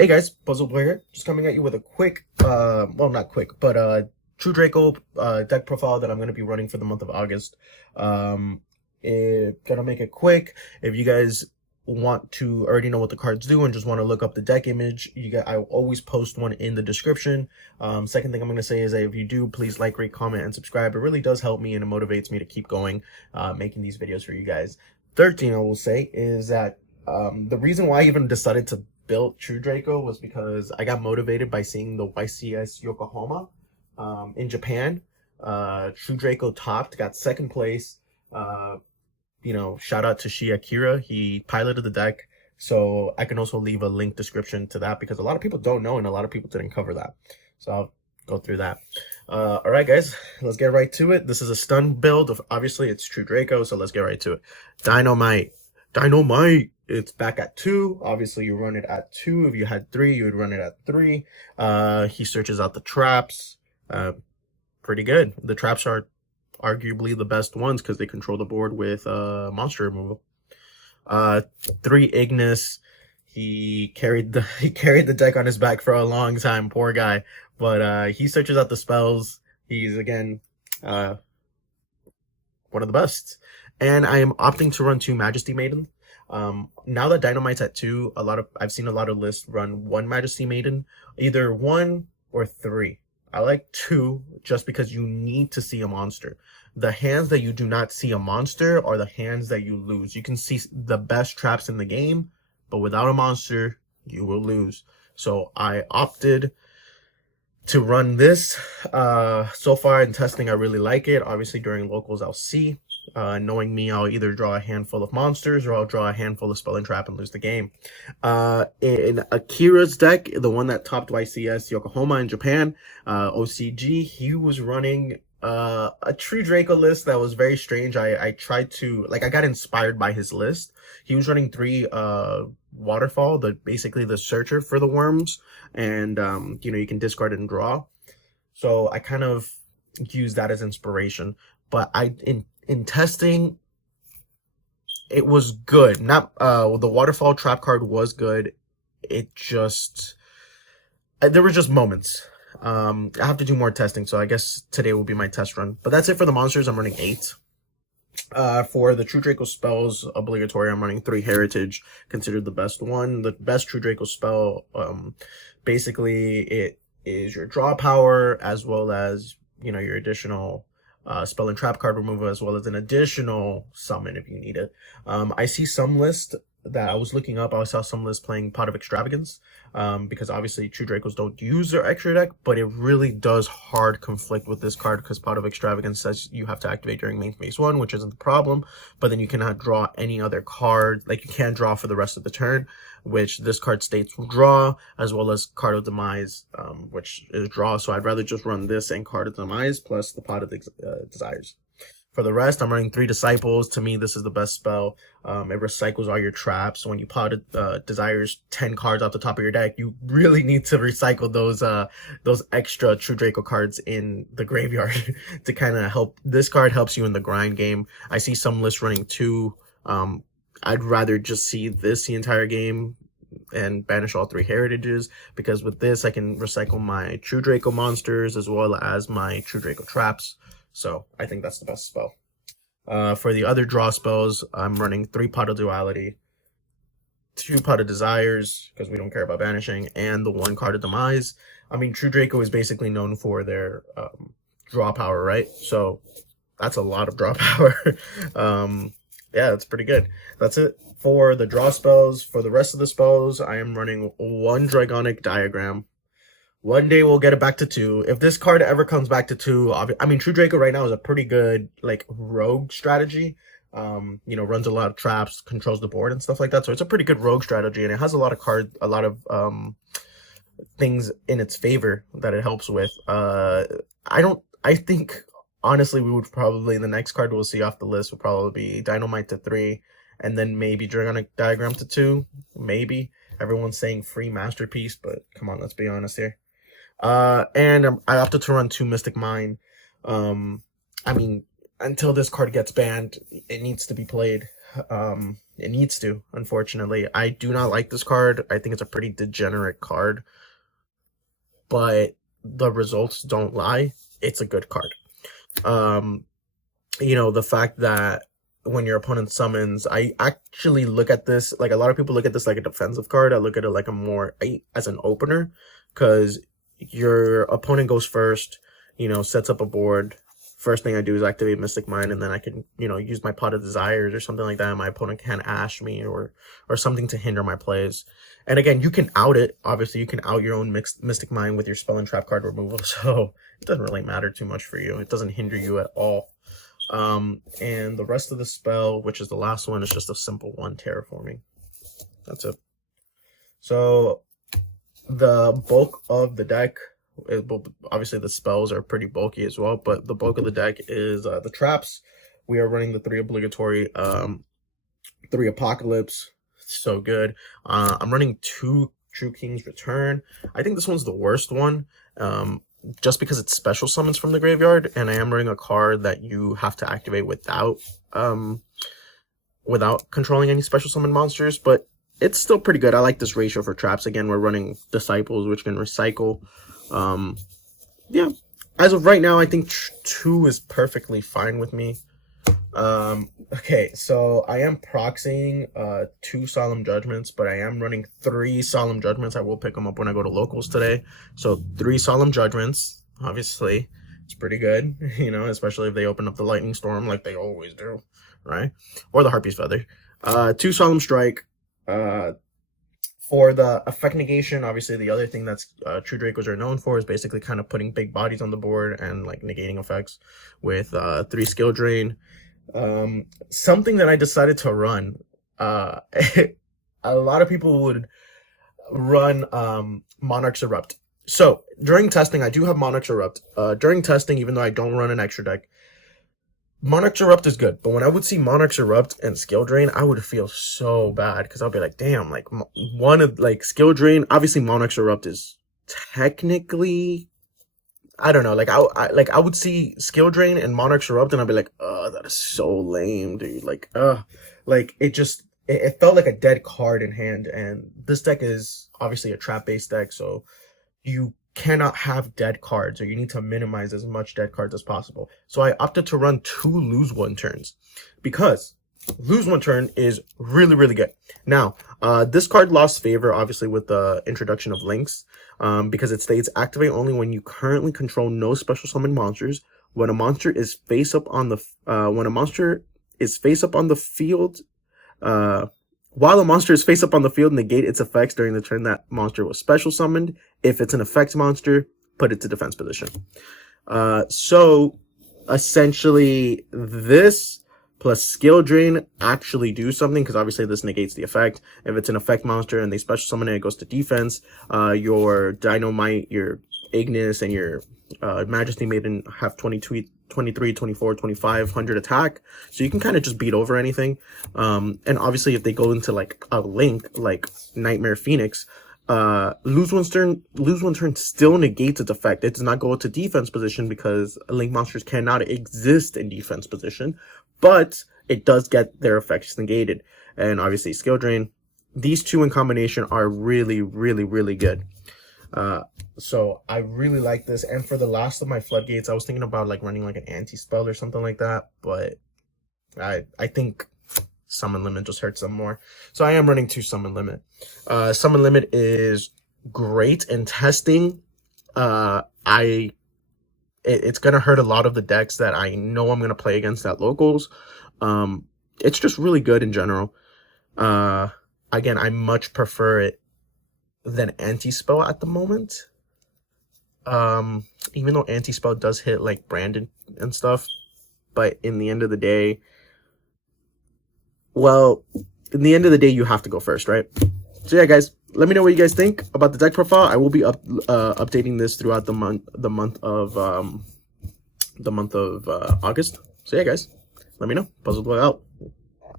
Hey guys, Puzzle Boy here. Just coming at you with a quick, well not quick, but True Draco deck profile that I'm gonna be running for the month of August. Gonna make it quick. If you guys want to already know what the cards do and just want to look up the deck image, I always post one in the description. Second thing I'm gonna say is that if you do, please like, rate, comment, and subscribe. It really does help me and it motivates me to keep going, making these videos for you guys. Third thing I will say is that the reason why I even decided to built True Draco was because I got motivated by seeing the YCS Yokohama in Japan. True Draco topped, got second place. Uh, Shout out to Akira. He piloted the deck. So I can also leave a link description to that because a lot of people don't know and a lot of people didn't cover that. So I'll go through that. All right, guys, let's get right to it. This is a stun build. Obviously, it's True Draco, so let's get right to it. Dynamite. Dynamite. It's back at 2. Obviously, you run it at 2. If you had 3, you would run it at 3. He searches out the traps. Pretty good. The traps are arguably the best ones because they control the board with monster removal. 3 Ignis. He carried the deck on his back for a long time. Poor guy. But he searches out the spells. He's again one of the best. And I am opting to run 2 Majesty Maiden. Now that Dynamite's at 2, I've seen a lot of lists run 1 Majesty Maiden, either 1 or 3. I like 2 just because you need to see a monster. The hands that you do not see a monster are the hands that you lose. You can see the best traps in the game, but without a monster, you will lose. So I opted to run this. So far in testing, I really like it. Obviously, during locals, I'll see. Knowing me, I'll either draw a handful of monsters or I'll draw a handful of spell and trap and lose the game. In Akira's deck, the one that topped YCS Yokohama in Japan, OCG, he was running a True Draco list that was very strange. I tried to, I got inspired by his list. He was running 3 Waterfall, basically the searcher for the worms, and you can discard and draw. So I kind of used that as inspiration. But in testing, it was good. Not the Waterfall trap card was good. It just there were just moments. I have to do more testing, so I guess today will be my test run. But that's it for the monsters. I'm running 8. For the True Draco spells, obligatory, I'm running 3 Heritage, considered the best one. The best True Draco spell, basically, it is your draw power, as well as, your additional spell and trap card removal, as well as an additional summon if you need it. I see some list that I was looking up. I saw some list playing Pot of Extravagance, because obviously True Dracos don't use their extra deck, but it really does hard conflict with this card because Pot of Extravagance says you have to activate during main phase 1, which isn't the problem, but then you cannot draw any other card. Like, you can't draw for the rest of the turn, which this card states draw, as well as Card of Demise, which is draw. So I'd rather just run this and Card of Demise plus the Pot of Desires. For the rest, I'm running 3 Disciples. To me, this is the best spell. It recycles all your traps. When you pot Desires 10 cards off the top of your deck, you really need to recycle those extra True Draco cards in the graveyard to kind of help. This card helps you in the grind game. I see some lists running 2. I'd rather just see this the entire game and banish all 3 heritages, because with this I can recycle my True Draco monsters as well as my True Draco traps. So I think that's the best spell. For the other draw spells, I'm running 3 Pot of Duality, 2 Pot of Desires, because we don't care about banishing, and the 1 Card of Demise. I mean, True Draco is basically known for their draw power, right? So that's a lot of draw power. Yeah, that's pretty good. That's it for the draw spells. For the rest of the spells, I am running 1 Dragonic Diagram. One day we'll get it back to 2. If this card ever comes back to 2, I mean, True Draco right now is a pretty good, rogue strategy. Runs a lot of traps, controls the board and stuff like that. So it's a pretty good rogue strategy, and it has a lot of things in its favor that it helps with. I think, honestly, we would probably, the next card we'll see off the list would probably be Dynamite to 3, and then maybe Dragonic Diagram to 2, maybe. Everyone's saying free Masterpiece, but come on, let's be honest here. And I opted to run 2 Mystic Mine. I mean, until this card gets banned, it needs to be played. It needs to, unfortunately. I do not like this card. I think it's a pretty degenerate card, but the results don't lie. It's a good card. The fact that when your opponent summons, I actually look at this, like a lot of people look at this like a defensive card. I look at it like as an opener, because your opponent goes first, sets up a board. First thing I do is activate Mystic Mind, and then I can, use my Pot of Desires or something like that. And my opponent can't ash me or something to hinder my plays. And again, you can out it. Obviously, you can out your own Mystic Mind with your Spell and Trap card removal. So it doesn't really matter too much for you. It doesn't hinder you at all. And the rest of the spell, which is the last one, is just a simple one, Terraforming. That's it. So the bulk of the deck, obviously the spells are pretty bulky as well, but the bulk of the deck is the traps. We are running the 3 obligatory, 3 Apocalypse. So good. I'm running 2 True King's Return. I think this one's the worst one, just because it's special summons from the graveyard, and I am running a card that you have to activate without controlling any special summon monsters, but it's still pretty good. I like this ratio for traps. Again, we're running Disciples, which can recycle. Yeah, as of right now, I think 2 is perfectly fine with me. Okay, so I am proxying 2 Solemn Judgments, but I am running 3 Solemn Judgments. I will pick them up when I go to locals today. So 3 Solemn Judgments, obviously. It's pretty good, especially if they open up the Lightning Storm like they always do, right? Or the Harpy's Feather. 2 Solemn Strike. For the effect negation, obviously the other thing that's True Dracos are known for is basically kind of putting big bodies on the board and like negating effects with 3 Skill Drain. Something that I decided to run, a lot of people would run Monarch's Erupt. So during testing, I do have Monarch's Erupt. During testing, even though I don't run an extra deck, Monarch's Erupt is good, but when I would see Monarch's Erupt and Skill Drain, I would feel so bad, because I'll be like, damn, like one of like Skill Drain, obviously Monarch's Erupt is technically, I don't know, like I would see Skill Drain and Monarch's Erupt, and I'd be like, oh, that is so lame, dude. Like it felt like a dead card in hand, and this deck is obviously a trap based deck, so you cannot have dead cards, or you need to minimize as much dead cards as possible. So I opted to run 2 lose 1 turns, because lose 1 turn is really, really good. Now, this card lost favor, obviously, with the introduction of links, because it states activate only when you currently control no special summon monsters. When a monster is face up on the field, while a monster is face up on the field, negate its effects during the turn that monster was special summoned. If it's an effect monster, put it to defense position. So essentially, this plus Skill Drain actually do something, because obviously this negates the effect. If it's an effect monster and they special summon it, it goes to defense. Your Dynamite, your Ignis, and your Majesty Maiden have 23, 24, 2500 attack, so you can kind of just beat over anything. And obviously if they go into like a link like Nightmare Phoenix, lose one turn still negates its effect. It does not go to defense position, because link monsters cannot exist in defense position, but it does get their effects negated. And obviously Skill Drain, these 2 in combination are really, really, really good. So I really like this. And for the last of my Floodgates, I was thinking about like running like an anti-spell or something like that, but I think Summon Limit just hurts them more. So I am running 2 Summon Limit. Summon Limit is great in testing. It's gonna hurt a lot of the decks that I know I'm gonna play against at locals. It's just really good in general. Again, I much prefer it than Anti-Spell at the moment. Even though Anti-Spell does hit like Brandon and stuff, but in the end of the day, you have to go first, right? So yeah, guys, let me know what you guys think about the deck profile. I will be updating this throughout the month of August. So yeah, guys, let me know. Puzzled Boy out.